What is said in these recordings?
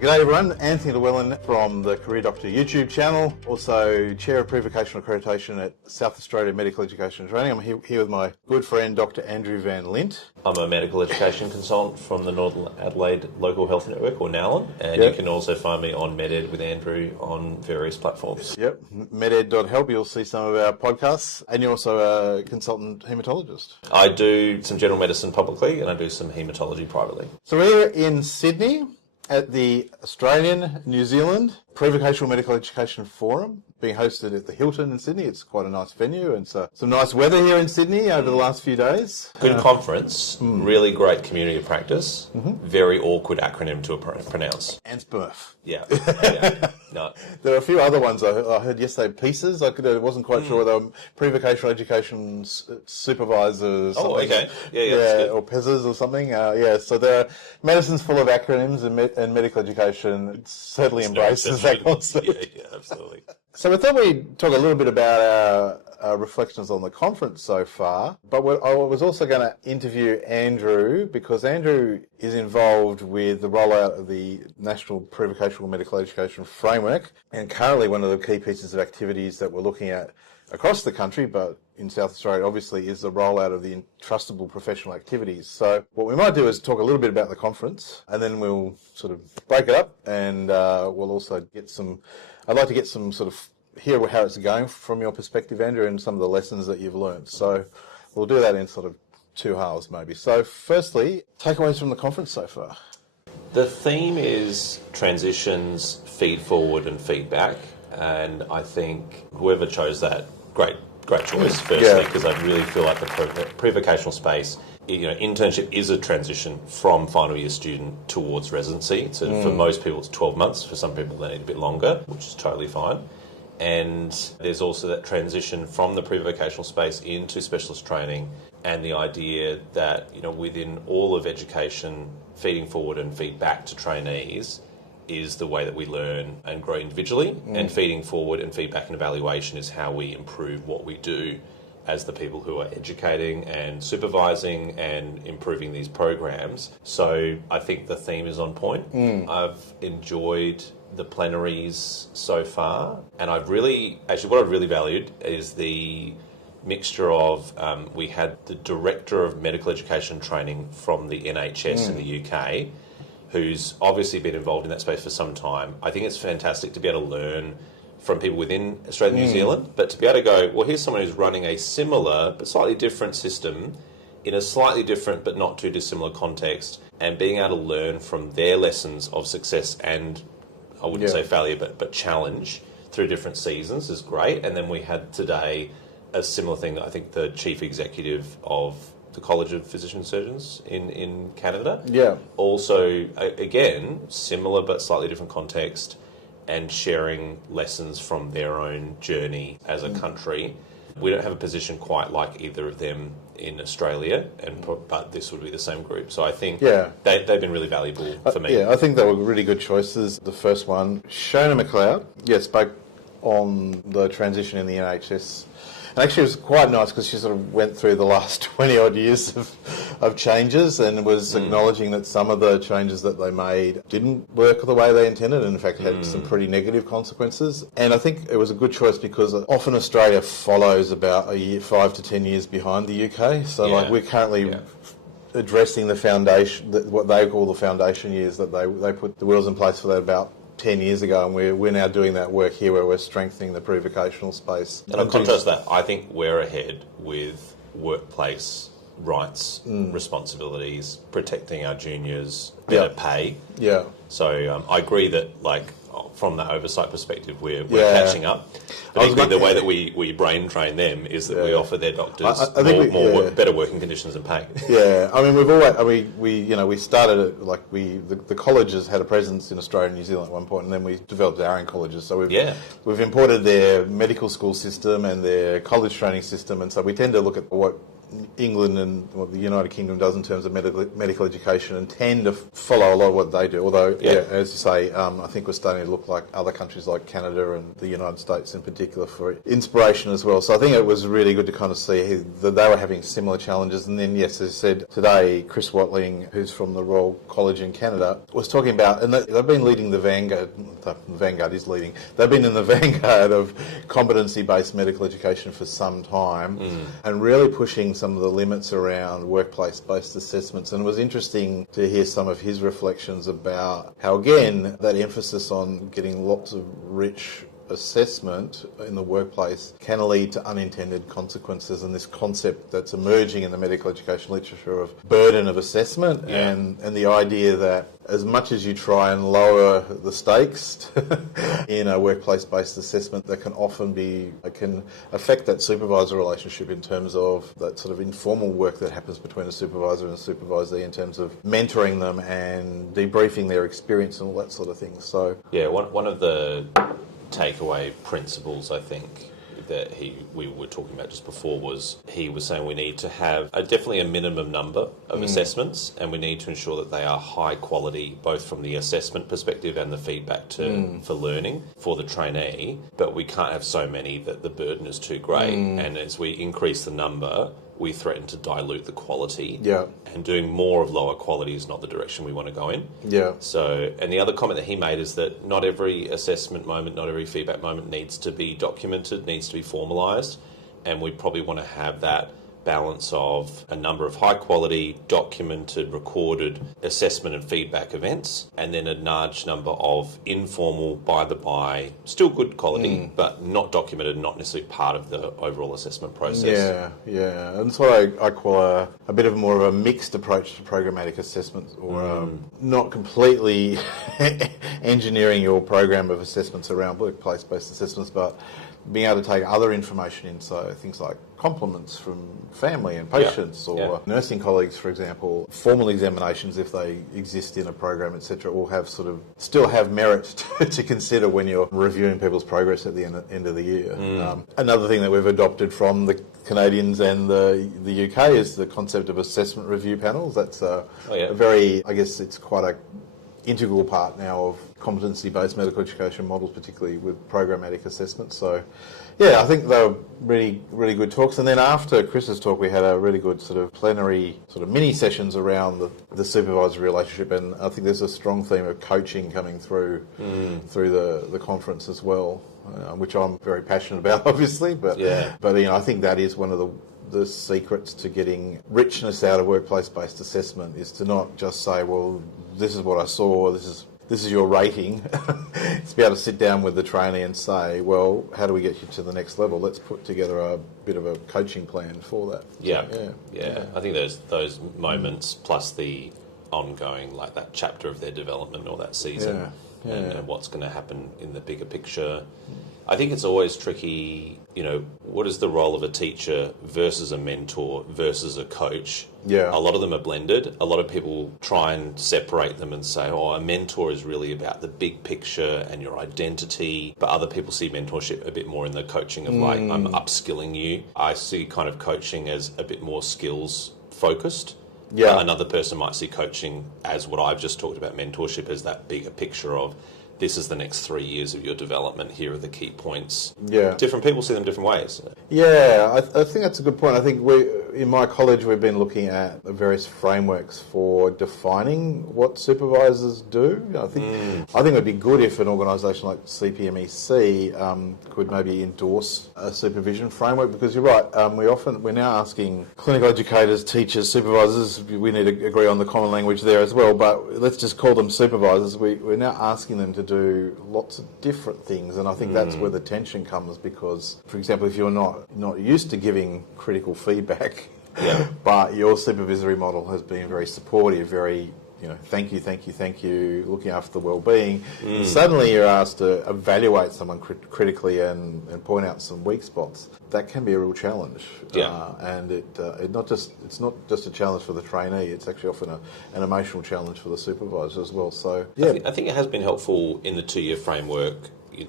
G'day everyone, Anthony Llewellyn from the Career Doctor YouTube channel, also Chair of Prevocational Accreditation at South Australia Medical Education and Training. I'm here with my good friend Dr. Andrew Van Lint. I'm a medical education consultant from the Northern Adelaide Local Health Network, or NALHN, and Yep. you can also find me on MedEd with Andrew on various platforms. Yep, meded.help, you'll see some of our podcasts, and you're also a consultant haematologist. I do some general medicine publicly, and I do some haematology privately. So we're in Sydney at the Australian New Zealand Prevocational Medical Education Forum, being hosted at the Hilton in Sydney. It's quite a nice venue, and so some nice weather here in Sydney over the last few days. Good conference, really great community of practice, very awkward acronym to pronounce. ANZPMEF. Yeah. No. There are a few other ones I heard yesterday, pieces. I wasn't quite sure whether they were Prevocational Education Supervisors. Oh, okay. Yeah, or PESs or something. So there are medicine's full of acronyms, and medical education certainly embraces that concept. Yeah, absolutely. So I thought we'd talk a little bit about our reflections on the conference so far, but I was also going to interview Andrew, because Andrew is involved with the rollout of the National Prevocational Medical Education Framework, and currently one of the key pieces of activities that we're looking at across the country, but in South Australia obviously, is the rollout of the entrustable professional activities. So what we might do is talk a little bit about the conference, and then we'll sort of break it up, and we'll also get I'd like to get some sort of hear how it's going from your perspective, Andrew, and some of the lessons that you've learned. So we'll do that in sort of two halves maybe. So firstly, takeaways from the conference so far. The theme is transitions, feed forward and feedback, and I think whoever chose that, great choice, firstly, because I really feel like the prevocational space, internship is a transition from final year student towards residency. So for most people it's 12 months, for some people they need a bit longer, which is totally fine. And there's also that transition from the prevocational space into specialist training, and the idea that, within all of education, feeding forward and feedback to trainees is the way that we learn and grow individually, and feeding forward and feedback and evaluation is how we improve what we do as the people who are educating and supervising and improving these programs. So I think the theme is on point. I've enjoyed the plenaries so far, and what I've really valued is the mixture of, we had the Director of Medical Education Training from the NHS in the UK, who's obviously been involved in that space for some time. I think it's fantastic to be able to learn from people within Australia and New Zealand, but to be able to go, well, here's someone who's running a similar but slightly different system in a slightly different but not too dissimilar context, and being able to learn from their lessons of success and, I wouldn't say failure, but challenge through different seasons is great. And then we had today a similar thing that I think the Chief Executive of the College of Physician Surgeons in Canada. Yeah. Also, again, similar but slightly different context, and sharing lessons from their own journey as a country. We don't have a position quite like either of them in Australia, but this would be the same group. So I think they've been really valuable for me. Yeah, I think they were really good choices. The first one, Shona McLeod, spoke on the transition in the NHS. And actually it was quite nice because she sort of went through the last 20 odd years of changes, and was acknowledging that some of the changes that they made didn't work the way they intended, and in fact had some pretty negative consequences. And I think it was a good choice because often Australia follows about 5 to 10 years behind the UK. So we're currently addressing the foundation, what they call the foundation years, that they put the wheels in place for that about 10 years ago, and we're now doing that work here where we're strengthening the prevocational space. And I'll contrast that. I think we're ahead with workplace rights, responsibilities, protecting our juniors, better pay. Yeah. So I agree that, from that oversight perspective, we're catching up. But the way that we brain train them is that we offer their doctors better working conditions and pay. Yeah, I mean, we started it the colleges had a presence in Australia and New Zealand at one point, and then we developed our own colleges. So we've imported their medical school system and their college training system, and so we tend to look at what England and what the United Kingdom does in terms of medical education, and tend to follow a lot of what they do. Although, as you say, I think we're starting to look like other countries like Canada and the United States in particular for inspiration as well. So I think it was really good to kind of see that they were having similar challenges. And then, yes, as I said, today, Chris Watling, who's from the Royal College in Canada, was talking about, and they've been leading the vanguard. The vanguard is leading. They've been in the vanguard of competency-based medical education for some time, and really pushing some of the limits around workplace-based assessments. And it was interesting to hear some of his reflections about how, again, that emphasis on getting lots of rich assessment in the workplace can lead to unintended consequences, and this concept that's emerging in the medical education literature of burden of assessment, and the idea that as much as you try and lower the stakes in a workplace-based assessment, that can often can affect that supervisor relationship in terms of that sort of informal work that happens between a supervisor and a supervisee in terms of mentoring them and debriefing their experience and all that sort of thing. So one of the takeaway principles, I think, that we were talking about just before was he was saying we need to have definitely a minimum number of assessments, and we need to ensure that they are high quality, both from the assessment perspective and the feedback for learning for the trainee. But we can't have so many that the burden is too great, and as we increase the number, we threaten to dilute the quality. Yeah. And doing more of lower quality is not the direction we want to go in. Yeah. So, and the other comment that he made is that not every assessment moment, not every feedback moment needs to be documented, needs to be formalised, and we probably want to have that balance of a number of high quality, documented, recorded assessment and feedback events, and then a large number of informal, by the by, still good quality, but not documented, not necessarily part of the overall assessment process. Yeah. And that's what I call a bit of more of a mixed approach to programmatic assessments, or not completely engineering your program of assessments around workplace-based assessments, but being able to take other information in, so things like compliments from family and patients, or nursing colleagues, for example, formal examinations if they exist in a program, etc., all have still have merit to consider when you're reviewing people's progress at the end of the year. Another thing that we've adopted from the Canadians and the UK is the concept of assessment review panels. That's a very, I guess it's quite a integral part now of competency-based medical education models, particularly with programmatic assessments. So, I think they were really, really good talks. And then after Chris's talk, we had a really good sort of plenary sort of mini sessions around the supervisor relationship. And I think there's a strong theme of coaching coming through the conference as well, which I'm very passionate about, obviously. But I think that is one of the secrets to getting richness out of workplace-based assessment, is to not just say, well, this is what I saw, this is your rating. It's to be able to sit down with the trainee and say, well, how do we get you to the next level? Let's put together a bit of a coaching plan for that. I think those moments plus the ongoing, like that chapter of their development or that season, and what's going to happen in the bigger picture. I think it's always tricky, what is the role of a teacher versus a mentor versus a coach? Yeah. A lot of them are blended. A lot of people try and separate them and say, a mentor is really about the big picture and your identity. But other people see mentorship a bit more in the coaching of like, I'm upskilling you. I see kind of coaching as a bit more skills focused. Yeah. Another person might see coaching as what I've just talked about, mentorship, as that bigger picture of, this is the next 3 years of your development. Here are the key points. Yeah. Different people see them different ways. Yeah, I think that's a good point. I think in my college, we've been looking at the various frameworks for defining what supervisors do. I think it would be good if an organisation like CBME could maybe endorse a supervision framework, because you're right, we're now asking clinical educators, teachers, supervisors, we need to agree on the common language there as well, but let's just call them supervisors. We're now asking them to do lots of different things, and I think that's where the tension comes, because, for example, if you're not used to giving critical feedback, but your supervisory model has been very supportive, very, thank you, looking after the well-being, and suddenly you're asked to evaluate someone critically and point out some weak spots, that can be a real challenge. And it's not just a challenge for the trainee, it's actually often an emotional challenge for the supervisor as well. So, I think it has been helpful in the 2-year framework.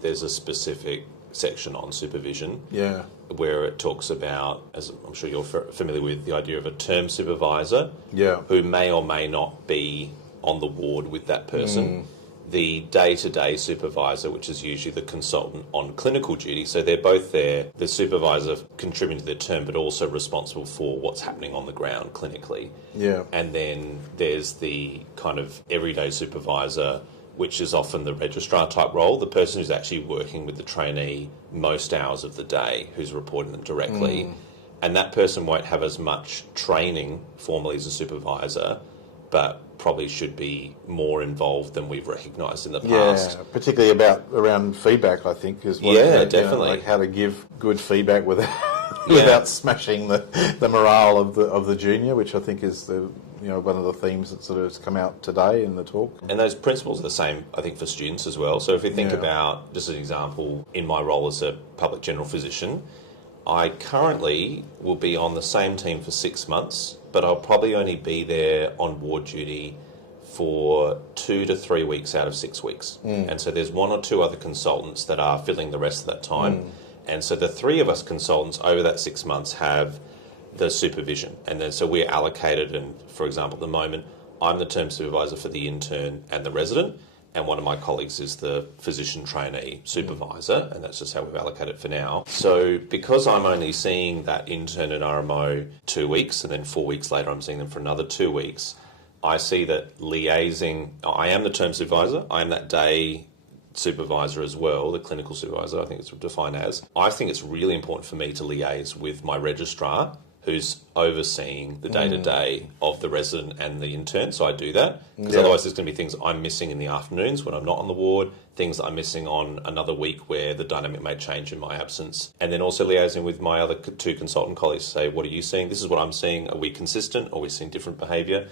There's a specific section on supervision. Yeah. Where it talks about, as I'm sure you're familiar with, the idea of a term supervisor. Yeah. Who may or may not be on the ward with that person. The day-to-day supervisor, which is usually the consultant on clinical duty. So they're both there, the supervisor contributing to their term, but also responsible for what's happening on the ground clinically. Yeah. And then there's the kind of everyday supervisor, which is often the registrar type role, the person who's actually working with the trainee most hours of the day, who's reporting them directly. And that person won't have as much training formally as a supervisor, but probably should be more involved than we've recognised in the past. Yeah, particularly around feedback, I think, is what definitely. like how to give good feedback without smashing the morale of the junior, which I think is one of the themes that sort of has come out today in the talk. And those principles are the same, I think, for students as well. So if you think about, just an example, in my role as a public general physician, I currently will be on the same team for 6 months, but I'll probably only be there on ward duty for 2 to 3 weeks out of 6 weeks. And so there's 1 or 2 other consultants that are filling the rest of that time. And so the 3 of us consultants over that 6 months have the supervision. And then so we're allocated, and for example, at the moment, I'm the term supervisor for the intern and the resident, and one of my colleagues is the physician trainee supervisor, and that's just how we've allocated it for now. So because I'm only seeing that intern and RMO 2 weeks, and then 4 weeks later I'm seeing them for another 2 weeks, I see that liaising, I am the term supervisor, I am that day supervisor as well, the clinical supervisor, I think it's defined as. I think it's really important for me to liaise with my registrar, who's overseeing the day-to-day of the resident and the intern, so I do that. Because otherwise there's going to be things I'm missing in the afternoons when I'm not on the ward, things that I'm missing on another week where the dynamic may change in my absence. And then also liaising with my other 2 consultant colleagues to say, what are you seeing? This is what I'm seeing. Are we consistent? Are we seeing different behaviour?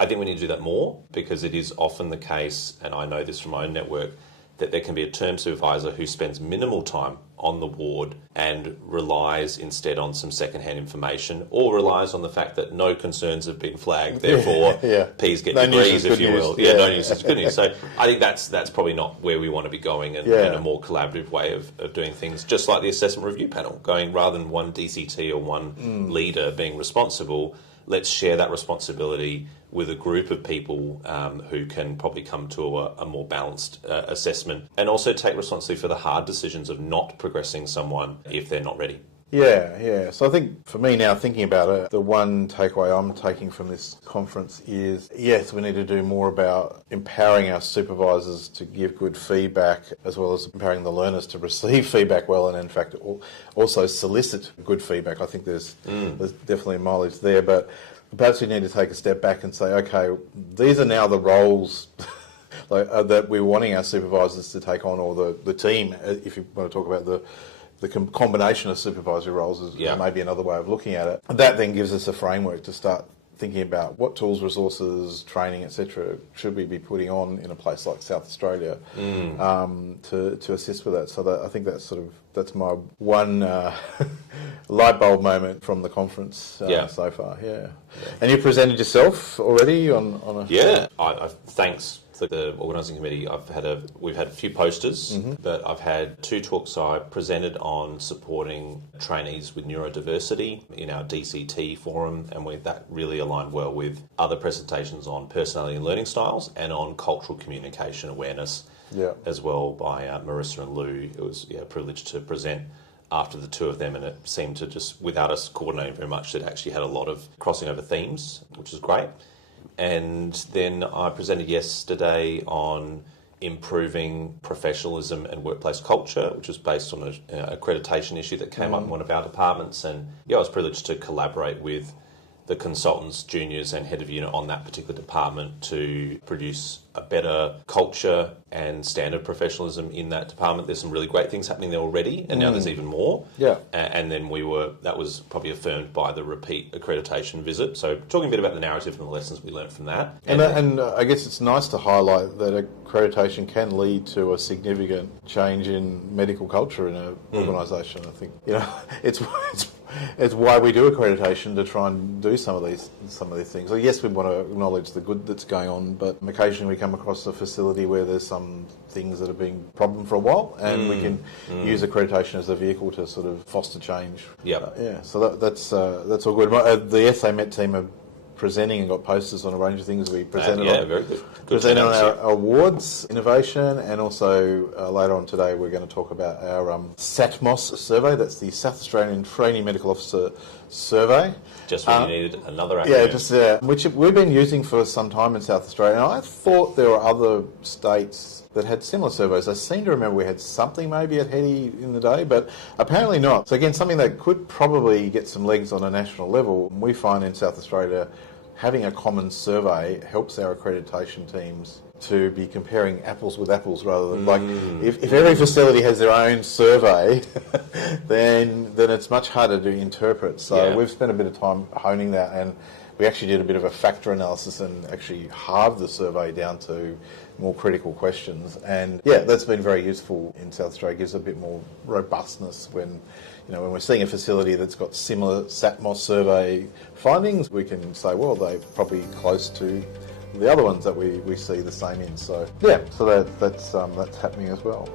I think we need to do that more, because it is often the case, and I know this from my own network, that there can be a term supervisor who spends minimal time on the ward and relies instead on some second-hand information, or relies on the fact that no concerns have been flagged, therefore P's get degrees, if you will. No news is good news. So I think that's probably not where we want to be going, and a more collaborative way of doing things, just like the assessment review panel, going rather than one DCT or one leader being responsible, let's share that responsibility with a group of people who can probably come to a more balanced assessment, and also take responsibility for the hard decisions of not progressing someone if they're not ready. Yeah. So I think for me now, thinking about it, the one takeaway I'm taking from this conference is, yes, we need to do more about empowering our supervisors to give good feedback, as well as empowering the learners to receive feedback well, and in fact also solicit good feedback. I think there's definitely mileage there, but perhaps we need to take a step back and say, okay, these are now the roles that we're wanting our supervisors to take on, or the team, if you want to talk about the combination of supervisory roles is maybe another way of looking at it. That then gives us a framework to start thinking about what tools, resources, training, etc. should we be putting on in a place like South Australia to assist with that. So I think that's my one light bulb moment from the conference so far. Yeah. And you presented yourself already on a... I thanks to the organising committee. We've had a few posters, but I've had 2 talks. I presented on supporting trainees with neurodiversity in our DCT forum, and that really aligned well with other presentations on personality and learning styles, and on cultural communication awareness as well by Marissa and Lou. It was a privilege to present after the 2 of them, and it seemed to just, without us coordinating very much, it actually had a lot of crossing over themes, which is great. And then I presented yesterday on improving professionalism and workplace culture, which was based on an accreditation issue that came up in one of our departments. And I was privileged to collaborate with the consultants, juniors and head of unit on that particular department to produce a better culture and standard professionalism in that department. There's some really great things happening there already, and now there's even more. And then that was probably affirmed by the repeat accreditation visit. So talking a bit about the narrative and the lessons we learned from that. And I guess it's nice to highlight that accreditation can lead to a significant change in medical culture in an organisation. I think it's it's why we do accreditation, to try and do some of these things. So yes, we want to acknowledge the good that's going on, but occasionally we come across a facility where there's some things that have been a problem for a while, and we can use accreditation as a vehicle to sort of foster change. Yep. So that's all good. The SA Met team are presenting and got posters on a range of things. We presented very good. Presented on our awards, innovation, and also later on today we're going to talk about our SATMOS survey. That's the South Australian Trainee Medical Officer Survey. Just when you needed another acronym. Which we've been using for some time in South Australia. And I thought there were other states that had similar surveys. I seem to remember we had something maybe at Hetty in the day, but apparently not. So again, something that could probably get some legs on a national level. We find in South Australia having a common survey helps our accreditation teams to be comparing apples with apples rather than like if every facility has their own survey, then it's much harder to interpret. So we've spent a bit of time honing that, and we actually did a bit of a factor analysis and actually halved the survey down to more critical questions. And that's been very useful in South Australia. It gives a bit more robustness when we're seeing a facility that's got similar SATMOS survey findings, we can say, well, they're probably close to the other ones that we see the same in. So that's happening as well.